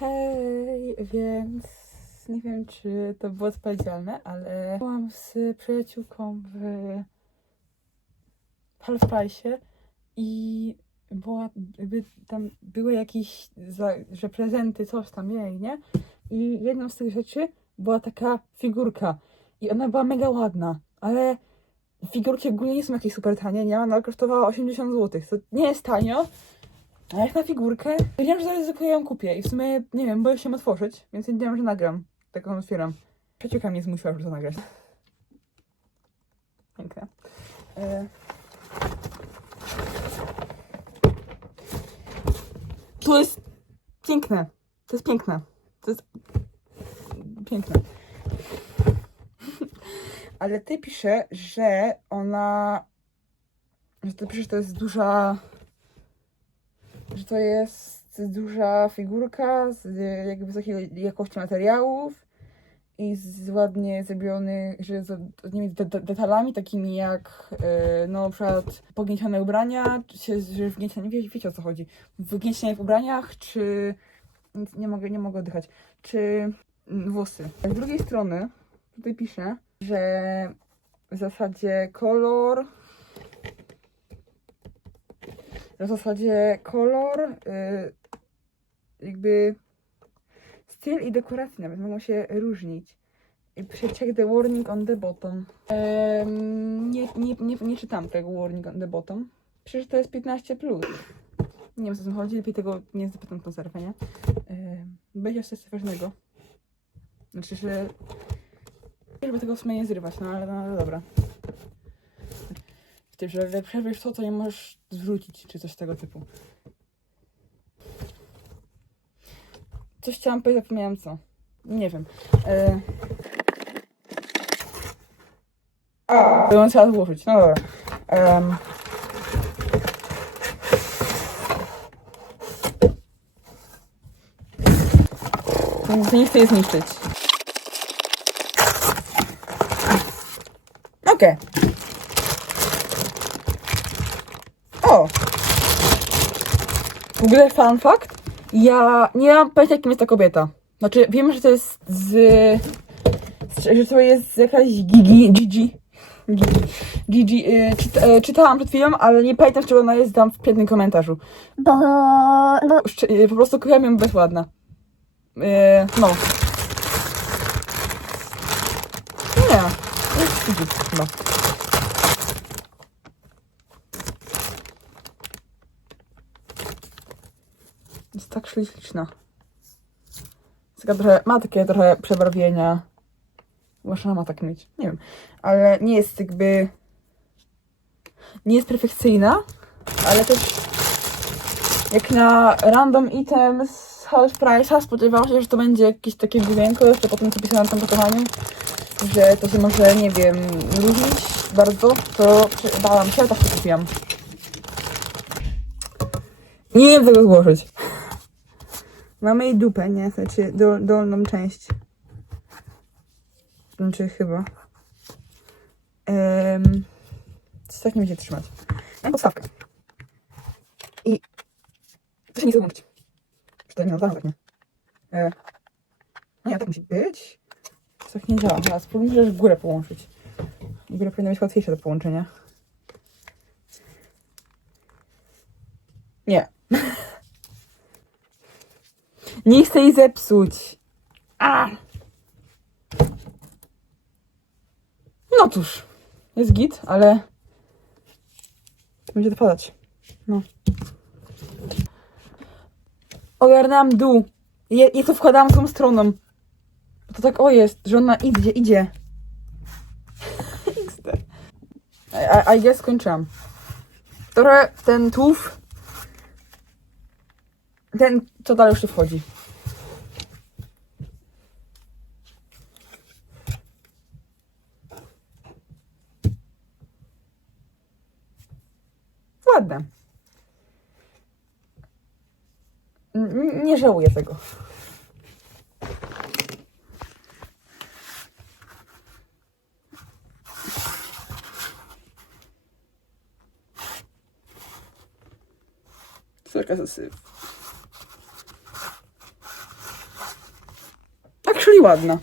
Hej, więc nie wiem, czy to było odpowiedzialne, ale byłam z przyjaciółką w Half Price i była, jakby tam były jakieś, za, że prezenty, coś tam jej, nie? I jedną z tych rzeczy była taka figurka i ona była mega ładna, ale figurki ogólnie nie są jakieś super tanie, nie? Ona kosztowała 80 zł, to nie jest tanio, a jak na figurkę, wiedziałam, że zaryzykuję ją kupię i w sumie, nie wiem, boję się otworzyć, więc nie wiem, że nagram. Tak ją otwieram. Przyjaciółka mnie zmusiła, żeby to nagrać. Piękne. E... To jest piękne. To jest piękne. To jest piękne. Ale ty pisze, że ona. Że ty piszesz, że to jest duża że to jest duża figurka z jakby wysokiej jakości materiałów i z ładnie zrobiony, że z odpowiednimi de- de- detalami, takimi jak e, no na przykład ubrania, czy że wgniecione, wie, wiecie o co chodzi, wgniecione w ubraniach, czy nie mogę, nie mogę oddychać, czy włosy. Z drugiej strony tutaj pisze, że w zasadzie kolor w zasadzie kolor, y, jakby styl i dekoracja nawet mogą się różnić. Check the warning on the bottom. Nie, nie, nie, nie czytam tego warning on the bottom. Że to jest 15+. Plus. Nie wiem, co o tym chodzi, lepiej tego nie zapytam tą nie? Em, Będzie coś ważnego. Znaczy, że... Żeby tego w sumie nie zrywać, no ale, no, ale dobra. Tym, że jak przerwiesz to, to nie możesz zwrócić, czy coś tego typu. Coś chciałam powiedzieć, zapomniałam co. Nie wiem. E... Ją trzeba złożyć, no dobra. Więc Nie chcę jej zniszczyć. Okej. O! W ogóle fun fact. Ja nie mam pojęcia, kim jest ta kobieta. Znaczy, wiem, że to jest z... z że to jest jakaś Gigi... Gigi... Gigi... Gigi y, czyta, y, czytałam przed chwilą, ale nie pamiętam, z czego ona jest tam w piętnym komentarzu. bo, bo Szczy- y, po prostu kocham ją bezładna. Y, no. Nie. To jest Gigi chyba. Jest tak śliczna. Trochę, ma takie trochę przebarwienia. Może ma tak mieć, nie wiem. Ale nie jest jakby... Nie jest perfekcyjna, ale też jak na random item z House Price'a spodziewałam się, że to będzie jakieś takie główienko, jeszcze po tym co pisałam tam pakowaniu, że to się może, nie wiem, różnić bardzo, to bałam się, tak to kupiłam. Nie wiem tego złożyć. Mamy jej dupę, nie? Znaczy dol, dolną część. Znaczy chyba. Um, coś tak nie będzie trzymać. Mam podstawkę. I to się nie chce łączyć. Czy to nie odwalam tak nie? E, no ja tak musi być. To tak nie działa. Teraz spróbujmy też w górę połączyć. W górę powinno być łatwiejsze do połączenia. Nie. Nie chcę jej zepsuć. A! No cóż. Jest git, ale będzie dopadać. No. Ogarnęłam dół. Je, je to wkładałam tą stroną. To tak o jest, że ona idzie, idzie. A, a ja skończyłam. Trochę ten tułów. Ten, co dalej jeszcze wchodzi. Ładne. Nie żałuję tego. Córka zasyp. Ładna.